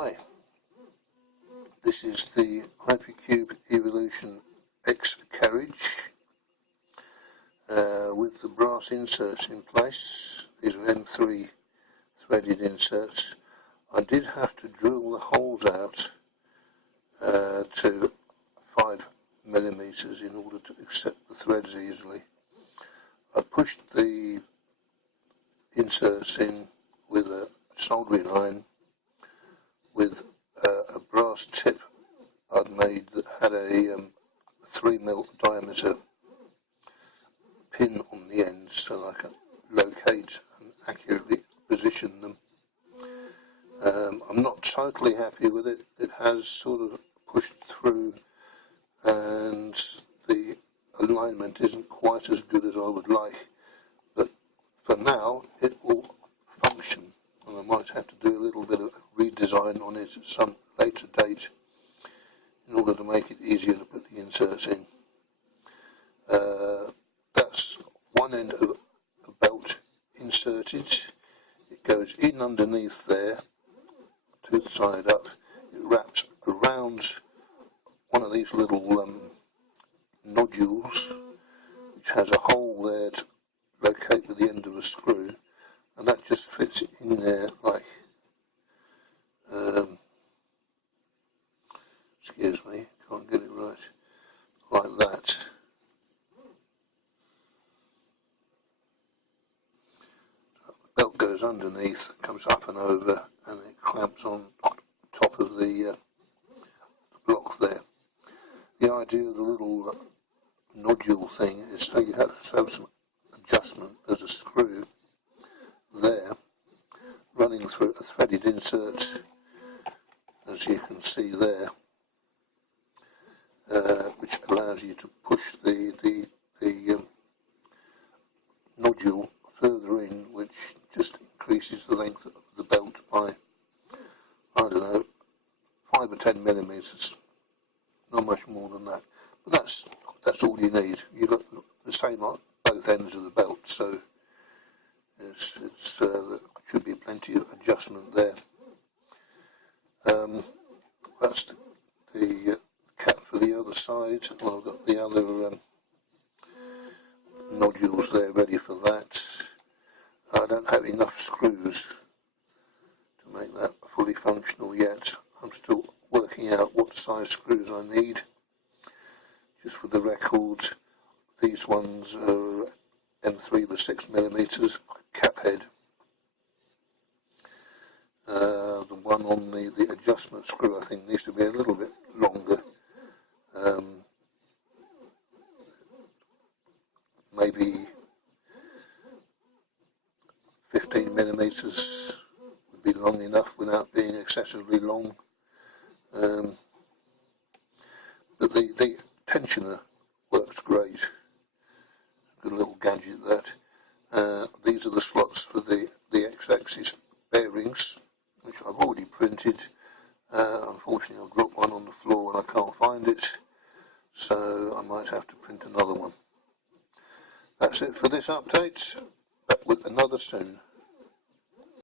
Hi, this is the Hypercube Evolution X Carriage with the brass inserts in place. These are M3 threaded inserts. I did have to drill the holes out to 5mm in order to accept the threads easily. I pushed the inserts in with a soldering iron with a brass tip I'd made that had a 3mm diameter pin on the end so I can locate and accurately position them. I'm not totally happy with it. It has sort of pushed through and the alignment isn't quite as good as I would like, but for now it will function, and I might have to do a little bit of redesign on it at some later date in order to make it easier to put the inserts in. That's one end of a belt inserted. It goes in underneath there, to the side up. It wraps around one of these little nodules, which has a hole there to locate with the end of a screw, and that just fits in there like, excuse me, can't get it right, like that. The belt goes underneath, comes up and over, and it clamps on top of the block there. The idea of the little nodule thing is so you have to have some adjustment. There's a screw there running through a threaded insert, as you can see there, which allows you to push the nodule further in, which just increases the length of the belt by, I don't know, 5 or 10mm, not much more than that. But that's all you need. You've got the same on both ends of the belt, so there should be plenty of adjustment there. That's the cap for the other side. Well, I've got the other nodules there ready for that. I don't have enough screws to make that fully functional yet. I'm still working out what size screws I need. Just for the record, these ones are M3 with 6mm cap head. The one on the adjustment screw I think needs to be a little bit longer. Maybe 15mm would be long enough without being excessively long. But the tensioner works great. Good little gadget that. These are the slots for the X-axis bearings, which I've already printed. Unfortunately I've dropped one on the floor and I can't find it, so I might have to print another one. That's it for this update. Back with another soon.